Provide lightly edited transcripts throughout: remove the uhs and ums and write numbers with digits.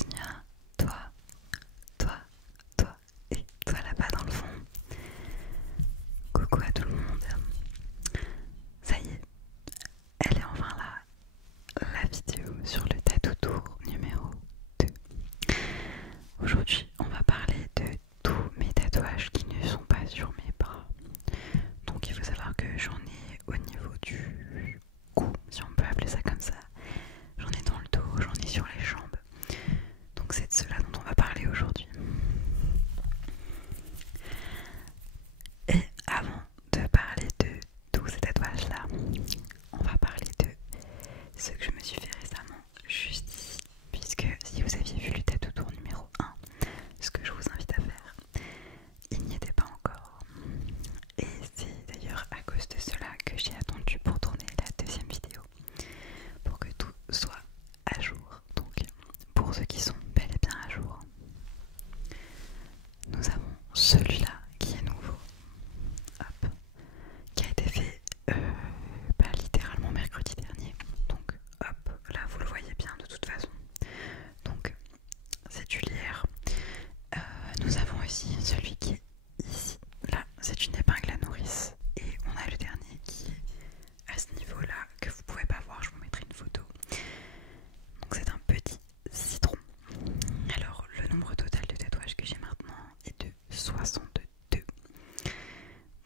Bosnia, toi, toi, toi et toi là-bas dans le fond. Coucou à tout le monde. Ça y est, elle est enfin là, la vidéo sur le tattoo tour numéro 2. Aujourd'hui, on va parler de tous mes tatouages qui ne sont pas sur mes bras. Donc il faut savoir que j'en ai au niveau du cou, si on peut appeler ça comme ça. J'en ai dans le dos, j'en ai sur les jambes. Donc c'est de cela dont on va parler aujourd'hui. Et avant de parler de tous ces tatouages là, on va parler de ce que je me suis fait récemment juste ici. Puisque si vous aviez vu le tattoo tour numéro 1, ce que je vous invite à faire, il n'y était pas encore. Et c'est d'ailleurs à cause de cela que j'ai attendu pour tourner la deuxième vidéo, pour que tout soit à jour. Donc pour ceux qui sont bel et bien à jour, nous avons celui-là qui est nouveau, hop, qui a été fait littéralement mercredi dernier. Donc hop, là vous le voyez bien de toute façon. Donc c'est du lierre. Nous avons aussi celui qui est ici. Là, c'est une épingle à nourrice. Et on a le dernier qui est à ce niveau-là, que vous pouvez pas voir, je vous mettrai une photo. Donc c'est un petit citron. Alors le nombre total de tatouages que j'ai maintenant est de 62,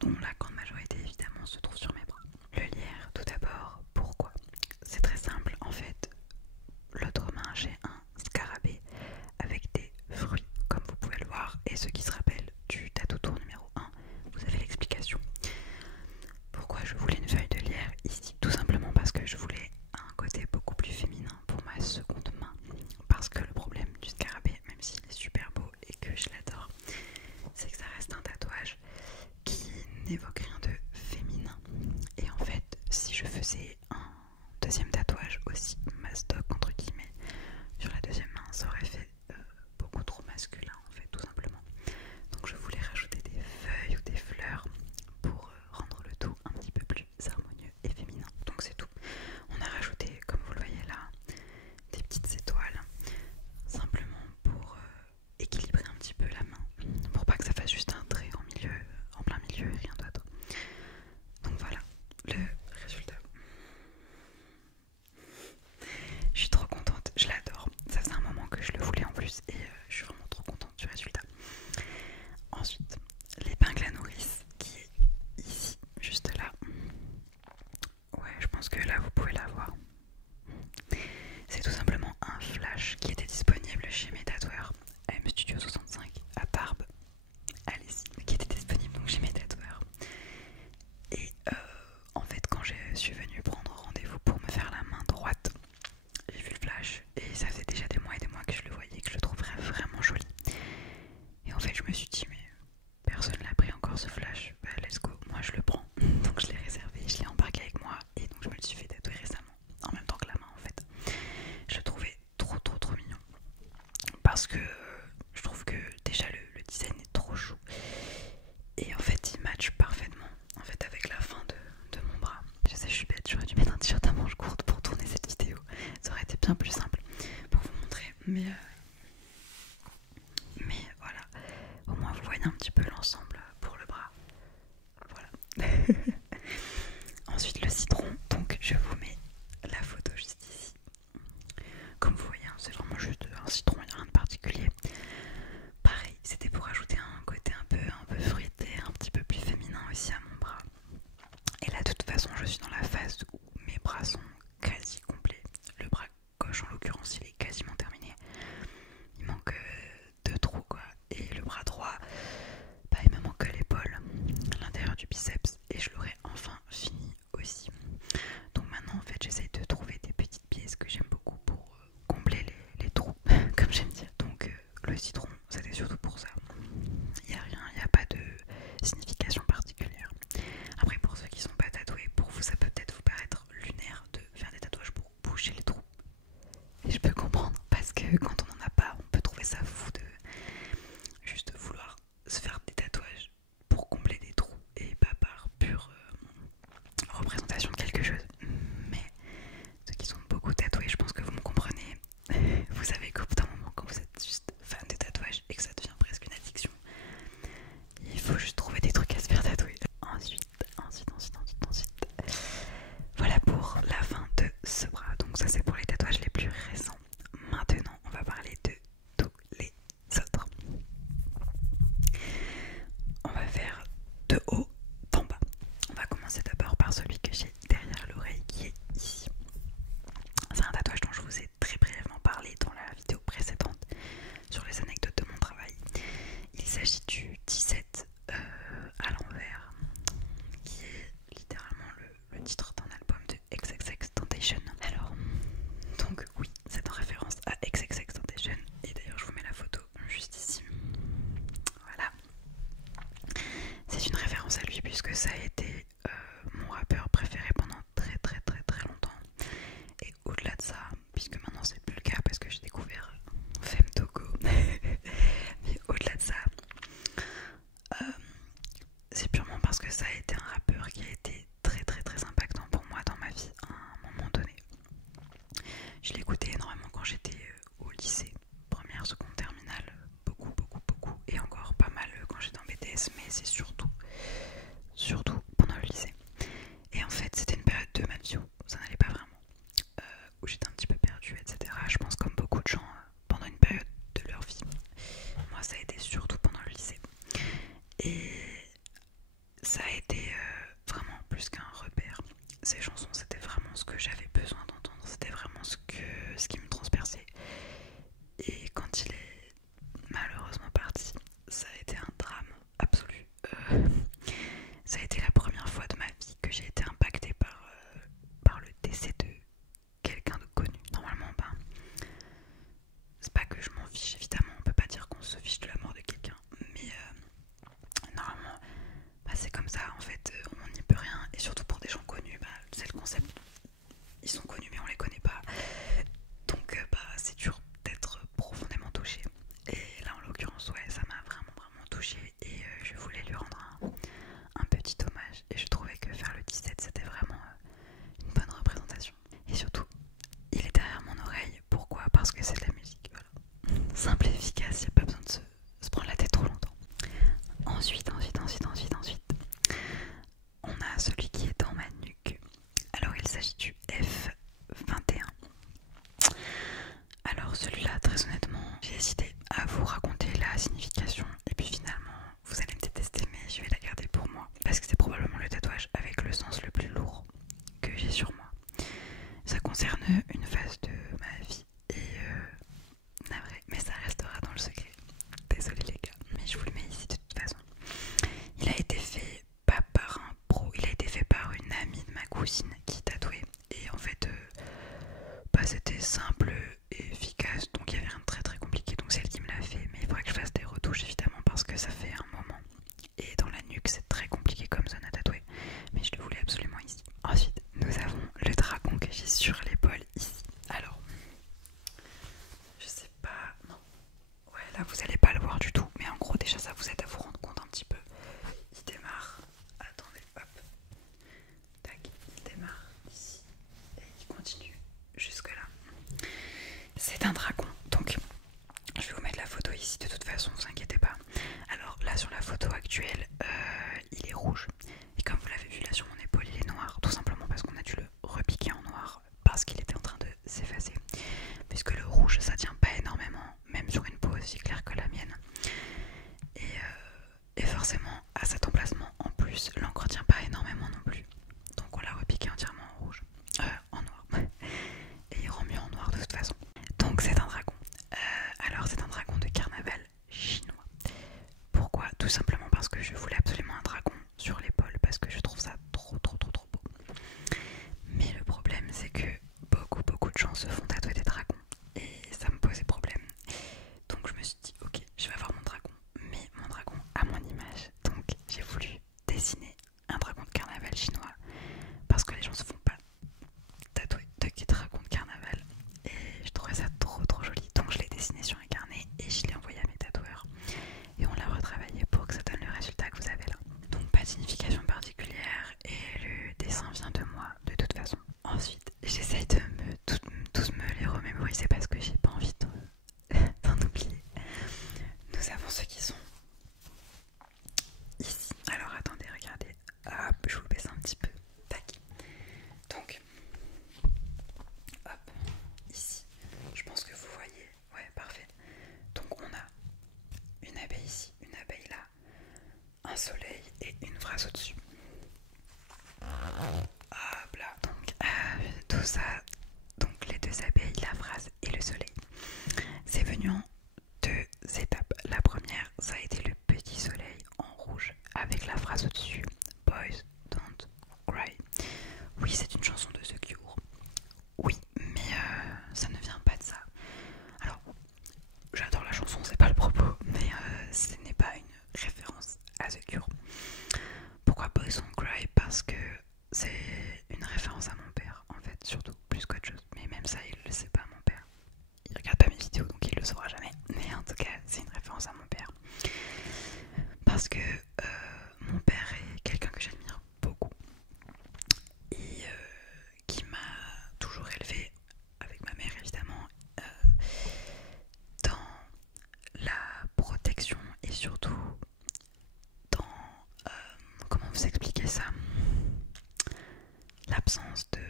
dont la grande majorité évidemment se trouve sur mes bras. Le lierre, tout d'abord, pourquoi? C'est très simple en fait. L'autre main, j'ai un scarabée avec des fruits, comme vous pouvez le voir, et ceux qui se rappellent du tattoo tour numéro 1, vous avez l'explication. Pourquoi je voulais une feuille de lierre ici? Tout simplement parce que je voulais un côté beaucoup plus féminin pour ma seconde main. Parce que le problème du scarabée, même s'il est super beau et que je l'adore, c'est que ça reste un tatouage qui n'évoque rien de féminin. Et en fait, si je faisais un deuxième tatouage aussi mastoc entre guillemets sur la deuxième main, ça aurait fait beaucoup trop masculin en fait, tout simplement. Donc je voulais rajouter des feuilles ou des fleurs pour rendre le tout un petit peu plus harmonieux et féminin. Donc c'est tout. On a rajouté, comme vous le voyez là, des petites étoiles, simplement pour équilibrer un petit peu la main, pour pas que ça fasse juste un trait en plein milieu et rien d'autre. Donc voilà le résultat. Je suis trop contente, je l'adore. Ça faisait un moment que je le voulais en plus et je suis vraiment trop contente du résultat. Ensuite, l'épingle à nourrice qui est ici, juste là. Ouais, je pense que là vous pouvez la voir. C'est tout simplement un flash qui était disponible chez mes tatoueurs AM Studio 65 à Tarbes. Allez-y, qui était disponible donc chez mes tatoueurs. Et en fait, quand je suis venue prendre rendez-vous pour me faire la main droite, j'ai vu le flash et ça faisait déjà des mois et des mois que je le voyais, que je le trouverais vraiment joli. Et en fait, je me suis dit, mais personne l'a pris encore ce flash, bah let's go, moi je le prends. Donc je l'ai réservé, je l'ai embarqué avec moi et donc je me le suis fait tatouer récemment, en même temps que la main en fait. Je le trouvais trop mignon parce que je trouve que déjà le design est trop chou et en fait il match parfaitement en fait avec la fin de mon bras. Je sais, je suis bête, j'aurais dû mettre un t-shirt à manches courtes pour tourner cette vidéo, ça aurait été bien plus simple pour vous montrer, mais voilà, au moins vous voyez un petit peu l'ensemble pour le bras. Voilà. Ensuite le citron, donc je vous mets la photo juste ici. Comme vous voyez, c'est vraiment juste un citron, il n'y a rien de particulier. Pareil, c'était pour ajouter un côté un peu fruité, un petit peu plus féminin aussi à mon bras. Et là de toute façon je suis dans la phase où mes bras sont quasi complets. Le bras gauche en l'occurrence il est quasiment terminé. Il manque 2 trous quoi. Et le bras droit, bah, il me manque que l'épaule, l'intérieur du biceps et je l'aurai enfin fini aussi. Donc maintenant en fait j'essaye de trouver des petites pièces que j'aime beaucoup pour combler les trous comme j'aime dire. Donc le citron c'était surtout pour ça. Il n'y a rien, il n'y a pas de signification particulière. Après pour ceux qui sont pas tatoués, pour vous ça peut peut-être vous paraître lunaire de faire des tatouages pour boucher les trous. Et je peux comprendre parce que quand on n'en a pas, on peut trouver ça fou de juste vouloir se faire des tatouages pour combler des trous et pas par pure représentation de quelque chose. Mais ceux qui sont beaucoup tatoués, je pense que vous me comprenez. Vous savez qu'au bout d'un moment, quand vous simple et efficace, il n'y a pas besoin de se prendre la tête trop longtemps. Ensuite, on a celui qui est dans ma nuque. Alors il s'agit du F21. Alors celui-là, très honnêtement, j'ai hésité à vous raconter la signification et puis finalement vous allez me détester mais je vais la garder pour moi parce que c'est probablement le tatouage avec le sens le plus lourd que j'ai sur moi. Ça concerne une phase de ma vie et navré, mais ça restera dans le secret. Désolé les gars, mais je vous le mets ici de toute façon. Il a été fait pas par un pro, il a été fait par une amie de ma cousine qui tatouait et en fait c'était simple et efficace, donc il n'y avait rien de très très compliqué, donc c'est elle qui me l'a fait, mais il faudrait que je fasse des retouches évidemment parce que ça fait un moment et dans la nuque c'est très compliqué comme zone à tatouer, mais je le voulais absolument ici. Ensuite nous avons le dragon que j'ai sur l'épaule ici. Alors je sais pas, non, ouais là vous allez pas le voir du tout, mais en gros déjà ça vous aide à vous rendre compte un petit peu. Il démarre, attendez, hop, tac, il démarre ici et il continue jusque là. C'est un dragon, donc je vais vous mettre la photo ici de toute façon, ne vous inquiétez pas. Alors là sur la photo actuelle, il est rouge et comme vous l'avez vu là sur mon épaule il est noir, tout simplement parce qu'on a dû le repiquer en noir parce qu'il était en train de s'effacer, puisque le rouge ça tient pas énormément, même sur une peau aussi claire que la mienne, et forcément à cet emplacement en plus l'encre tient pas énormément non plus, donc on l'a repiqué entièrement en rouge, en noir et il rend mieux en noir de toute façon. Donc c'est un dragon. Alors c'est un dragon de carnaval chinois. Pourquoi? Tout simplement parce que je voulais absolument un dragon sur l'épaule parce que je trouve ça trop beau. Mais le problème c'est que beaucoup de gens se font tatouer des dragons et ça me posait problème. Donc je me suis dit ok, je vais avoir mon dragon, mais mon dragon à mon image. Donc j'ai voulu dessiner un dragon de carnaval chinois parce que les gens se font pas tatouer de dragon de carnaval et je trouvais ça trop joli, donc je l'ai dessiné sur un carnet et je l'ai envoyé à mes tatoueurs et on l'a retravaillé pour que ça donne le résultat que vous avez là. Donc pas de signification particulière et le dessin vient de moi de toute façon. Ensuite j'essaye de tous me les remémoriser parce que j'ai pas envie d'en oublier. Nous avons ceux qui sont ici. Alors attendez, regardez, hop, je vous baisse un petit peu, tac. Donc hop, ici, je pense que vous voyez, ouais parfait. Donc on a une abeille ici, une abeille là, un soleil et une phrase au-dessus. Hop là, donc tout ça, donc les deux abeilles, la phrase et le soleil. C'est venu en deux étapes. La première, ça a été le petit soleil en rouge avec la phrase au-dessus, Boys don't cry. Oui, c'est une chanson de The Cure. Oui, mais ça ne vient pas de ça. Alors, j'adore la chanson, c'est pas le propos, mais ce n'est pas une référence à The Cure. Pourquoi Boys Don't Cry? Parce que c'est une référence à mon père, en fait, surtout, plus qu'autre chose. Mais même ça, il le sait pas, mon père. Il regarde pas mes vidéos, donc il le saura jamais. Mais en tout cas, c'est une référence à mon père. Parce que mon père est quelqu'un que j'admire beaucoup. Et qui m'a toujours élevé avec ma mère évidemment dans la protection et surtout dans comment vous expliquer ça, l'absence de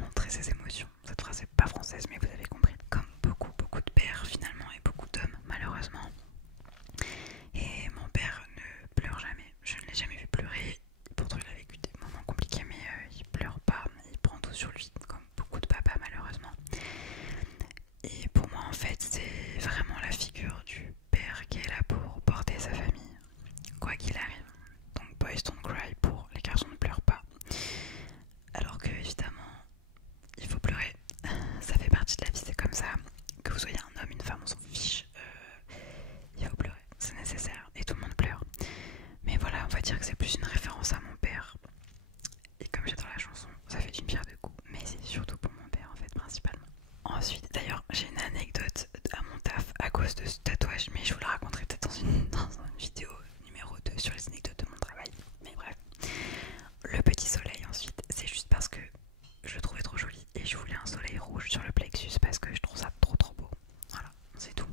montrer ses émotions. Cette phrase n'est pas française mais vous avez compris. Comme beaucoup de pères finalement et beaucoup d'hommes malheureusement. Et mon père ne pleure jamais, je ne l'ai jamais vu pleurer. Pourtant il a vécu des moments compliqués mais il pleure pas, il prend tout sur lui comme beaucoup de papas malheureusement. Et pour moi en fait c'est vraiment la figure du père qui est là pour porter sa famille quoi qu'il arrive. Donc Boys Don't Cry pour les garçons ne pleurent pas. Alors que évidemment il faut pleurer, ça fait partie de la vie, c'est comme ça. Que vous soyez un homme, une femme, on s'en fiche, il faut pleurer, c'est nécessaire et tout le monde pleure. Mais voilà, on va dire que c'est plus une référence à mon père. Et comme j'adore la chanson, ça fait d'une pierre deux coups. Mais c'est surtout pour mon père en fait, principalement. Ensuite, d'ailleurs, j'ai une anecdote à mon taf à cause de ce tatouage, mais je vous la raconterai peut-être dans une vidéo numéro 2 sur les anecdotes de mon travail. Mais bref, le petit soleil ensuite, c'est juste parce que je le trouvais trop joli et je voulais un soleil rouge sur le plexus parce que je trouve ça trop beau. Voilà, c'est tout.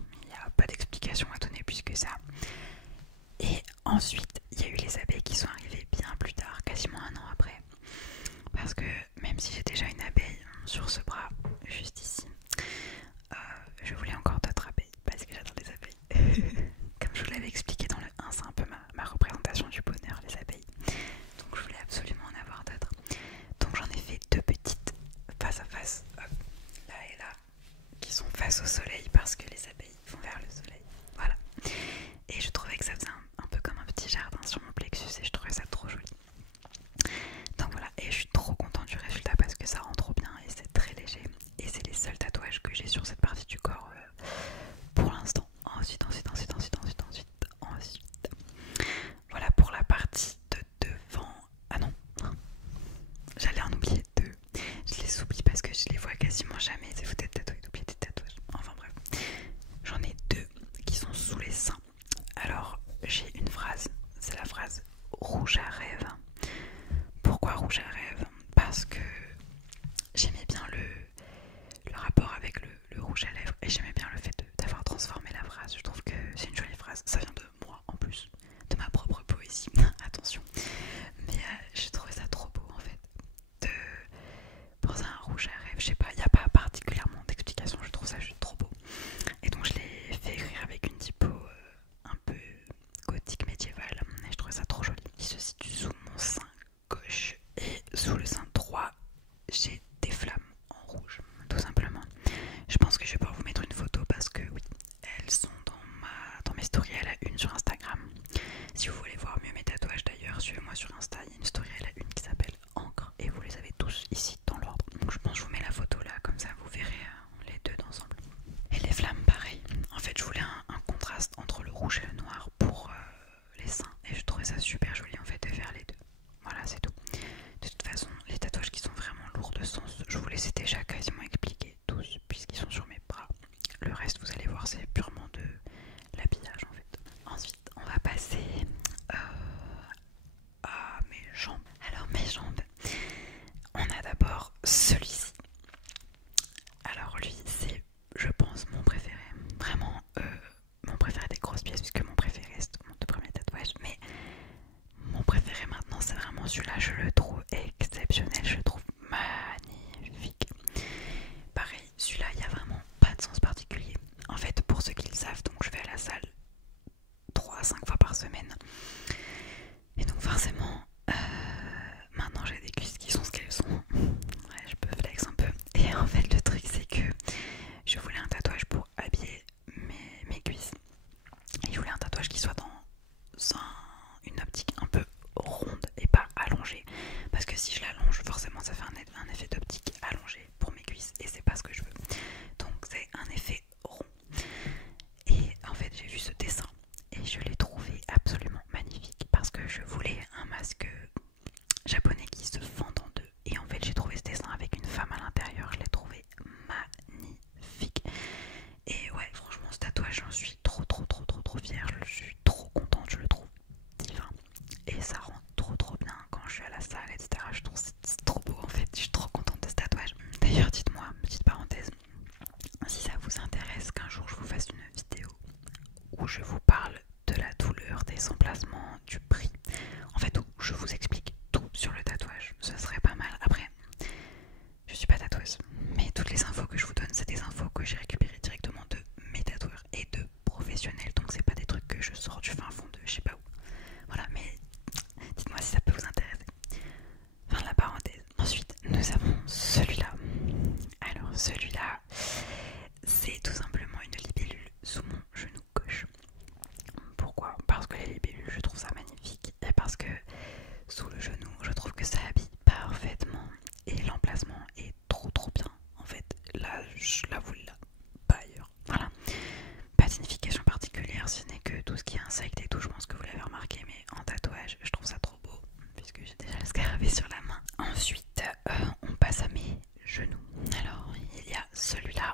où je vous parle de la douleur, des emplacements, du prix. En fait, où je vous explique tout sur le tatouage. Ce serait pas mal. Après, je suis pas tatoueuse, mais toutes les infos que je vous donne, c'est des infos que j'ai récupérées directement de mes tatoueurs et de professionnels. Donc c'est pas des trucs que je sors du fin fond de je sais pas où. Voilà, mais dites-moi si ça peut vous intéresser. Fin de la parenthèse. Ensuite, nous avons celui-là. Alors celui-là, c'est tout simplement une libellule sous mon genou gauche. Pourquoi? Parce que les libellules, je trouve ça magnifique. Et parce que sous le genou, je trouve que ça habille parfaitement. Et l'emplacement est trop bien. En fait, là, vous là, pas ailleurs. Voilà. Pas de signification particulière, ce n'est que tout ce qui est insecte et tout. Je pense que vous l'avez remarqué, mais en tatouage, je trouve ça trop beau. Puisque j'ai déjà le scarabée sur la main. Ensuite, on passe à mes genoux. Alors, il y a celui-là,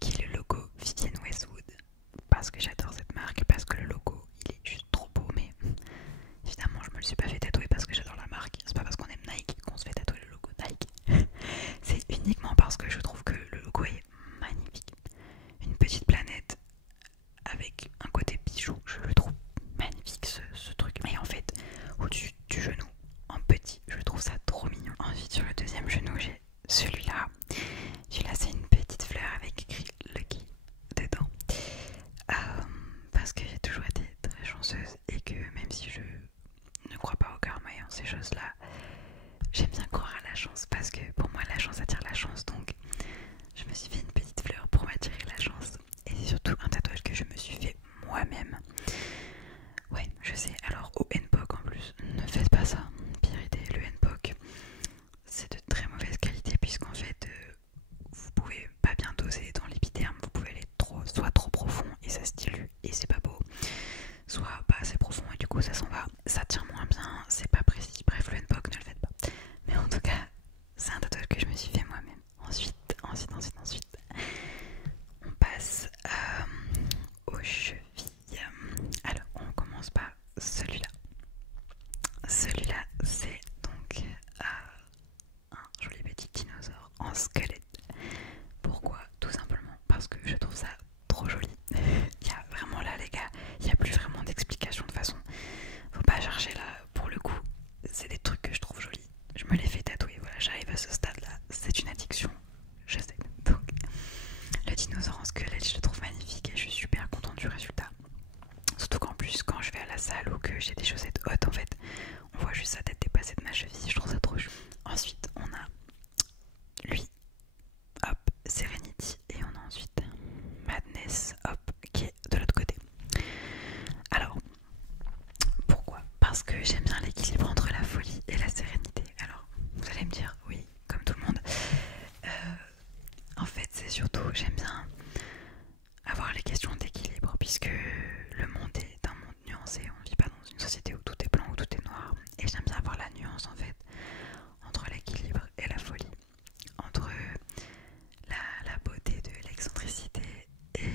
qui est le logo Vivienne Westwood. Parce que j'adore cette marque, parce que le logo, il est juste trop beau. Mais évidemment, je me le suis pas fait tatouer parce que j'adore la marque. C'est pas parce qu'on aime Nike qu'on se fait tatouer le logo Nike. C'est uniquement parce que je trouve que le logo est magnifique. Une petite planète avec un côté bijou, je le trouve magnifique ce truc. Et en fait, au-dessus du genou, en petit, je trouve ça trop mignon. Ensuite, sur le deuxième genou, j'ai celui-là. Celui-là, c'est une petite fleur avec écrit Lucky dedans. Parce que j'ai toujours été très chanceuse et que même si je ne crois pas au karma et en ces choses-là, j'aime bien croire à la chance parce que pour moi, la chance attire la chance. Donc, je me suis fait une petite fleur pour m'attirer la chance. Et c'est surtout un tatouage que je me suis fait moi-même. Ouais, je sais. Alors, au NPOC en plus, ne faites pas ça. Pire idée, le NPOC, c'est de très mauvaise qualité puisqu'en fait, vous pouvez pas bien doser dans l'épiderme. Vous pouvez aller soit trop profond et ça se dilue et c'est pas beau, soit pas assez profond et du coup ça s'en va. Ça tient moins bien, c'est pas précis. Bref, le NPOC, ne le faites pas. Mais en tout cas, c'est un tatouage que je me suis fait moi-même. Ensuite, on passe aux chevilles. Alors, on commence par celui-là. Celui-là, c'est donc un joli petit dinosaure en squelette. Pourquoi? Tout simplement parce que je trouve ça trop joli. Il y a vraiment là, les gars, il n'y a plus vraiment d'explication de toute façon. Faut pas chercher là, pour le coup, c'est des trucs que je trouve jolis. Je me les fais tatouer, voilà, j'arrive à ce stade-là. C'est une addiction, je sais. Donc, le dinosaure en squelette, je le trouve magnifique et je suis super contente du résultat. Surtout qu'en plus, quand je vais à la salle ou que j'ai des chaussettes hautes, en fait, on voit juste sa tête dépasser de ma cheville. Je trouve ça trop chou. Ensuite, on a lui, hop, Serenity, et on a ensuite Madness, hop, qui est de l'autre côté. Alors, pourquoi? Parce que j'aime bien l'équilibre entre la folie et la sérénité. Alors, vous allez me dire, oui, comme tout le monde. En fait, c'est surtout, j'aime bien avoir les questions d'équilibre, puisque le monde est un monde nuancé. On vit pas dans une société où tout est blanc ou tout est noir. Et j'aime bien avoir la nuance, en fait, entre l'équilibre et la folie. Entre la beauté de l'excentricité et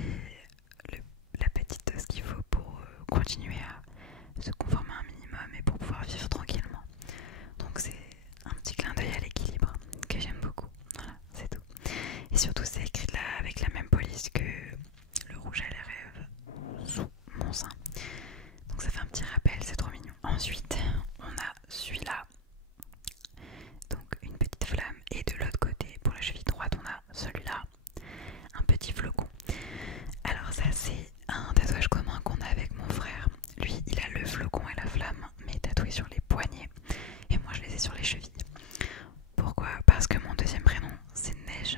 la petite dose qu'il faut pour continuer à se conformer à un minimum et pour pouvoir vivre tranquillement. Donc c'est un petit clin d'œil à l'équilibre que j'aime beaucoup. Voilà, c'est tout. Et surtout c'est écrit là avec la même police que le rouge à lèvres sous mon sein. Donc ça fait un petit rappel, c'est trop mignon. Ensuite on a celui-là. Donc une petite flamme. Et de l'autre côté, pour la cheville droite, on a celui-là. Un petit flocon. Alors ça c'est un tatouage commun qu'on a avec mon frère. Lui il a le flocon et la flamme mais tatoué sur les poignets. Et moi je les ai sur les chevilles. Pourquoi? Parce que mon deuxième prénom c'est Neige.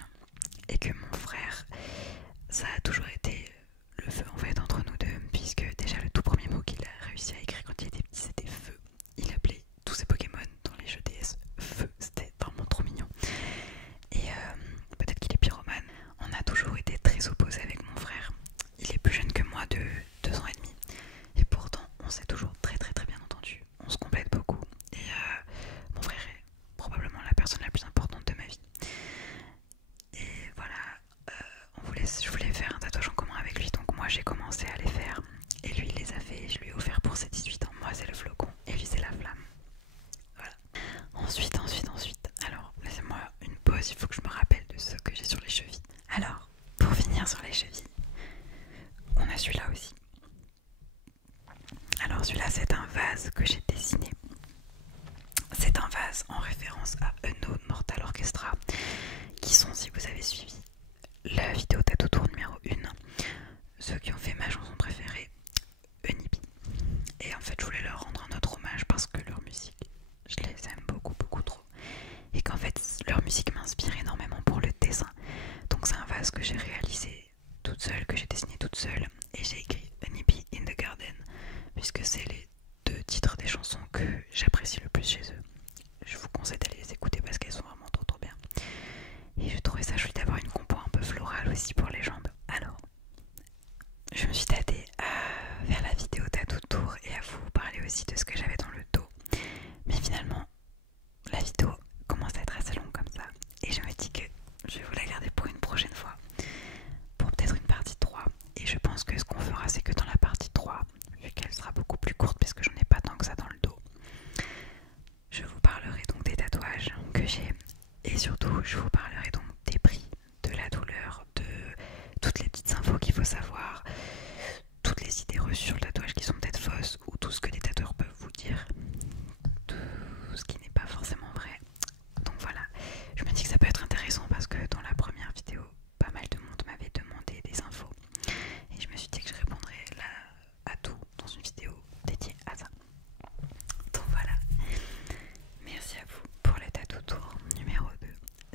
Et que mon frère, ça a toujours été le feu en fait entre nous deux. Puisque déjà le tout premier mot qu'il a réussi à écrire quand il était petit c'était feu. Il appelait tous ses Pokémon dans les jeux DS feu. C'était vraiment trop mignon. Et peut-être qu'il est pyromane. On a toujours été très opposés avec mon frère. Il est plus jeune que moi de 2 ans et demi. Et pourtant, on s'est toujours très bien entendu. On se complète beaucoup. Et mon frère est probablement la personne la plus importante de ma vie. Et voilà, je voulais faire un tatouage en commun avec lui. Donc moi, j'ai commencé à les faire. Et lui, il les a fait. Je lui ai offert pour ses 18 ans. Moi, c'est le flocon. Et lui, c'est la flamme. Voilà. Ensuite. Alors, laissez-moi une pause. Il faut que je me rappelle de ce que j'ai sur les chevilles. Alors, pour finir sur les chevilles, on a celui-là aussi. Alors celui-là c'est un vase que j'ai dessiné. C'est un vase en référence à Unknown Mortal Orchestra, qui sont, si vous avez suivi la vidéo Tattoo Tour numéro 1, ceux qui ont fait ma chanson préférée, Unibi. Et en fait je voulais leur rendre un autre hommage parce que leur musique, je les aime beaucoup trop. Et qu'en fait leur musique m'inspire énormément pour le dessin. Donc c'est un vase que j'ai réalisé toute seule, que j'ai dessiné toute seule. Et j'ai écrit Unibi in the Garden, puisque c'est les deux titres des chansons que j'apprécie le plus chez eux. Je vous conseille d'aller les écouter parce qu'elles sont vraiment trop bien. Et je trouvais ça joli d'avoir une compo un peu florale aussi pour les jambes. Alors, je me suis tâtée à faire la vidéo Tattoo Tour et à vous parler aussi de ce que j'avais dans le dos. Mais finalement, la vidéo commence à être assez longue comme ça. Et je me dis que je vais vous la garder pour une prochaine fois. Pour peut-être une partie 3. Et je pense que ce qu'on fera, c'est que dans la partie 3, vu qu'elle sera beaucoup plus courte puisque j'en ai pas tant que ça dans le dos, je vous parlerai donc des tatouages que j'ai et surtout je vous parlerai donc des prix, de la douleur, de toutes les petites infos qu'il faut savoir, toutes les idées reçues sur le tatouage qui sont peut-être fausses ou tout ce que les tatoueurs peuvent vous dire, tout ce qui n'est pas forcément vrai. Donc voilà, je me dis que ça peut être intéressant parce que dans la première vidéo, pas mal de monde m'avait demandé des infos et je me suis dit que je répondrais là à tout dans une vidéo dédiée à ça. Donc voilà. Merci à vous pour le Tattoo Tour numéro 2.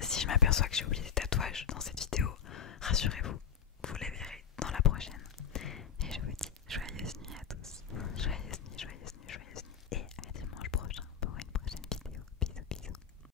Si je m'aperçois que j'ai oublié des tatouages dans cette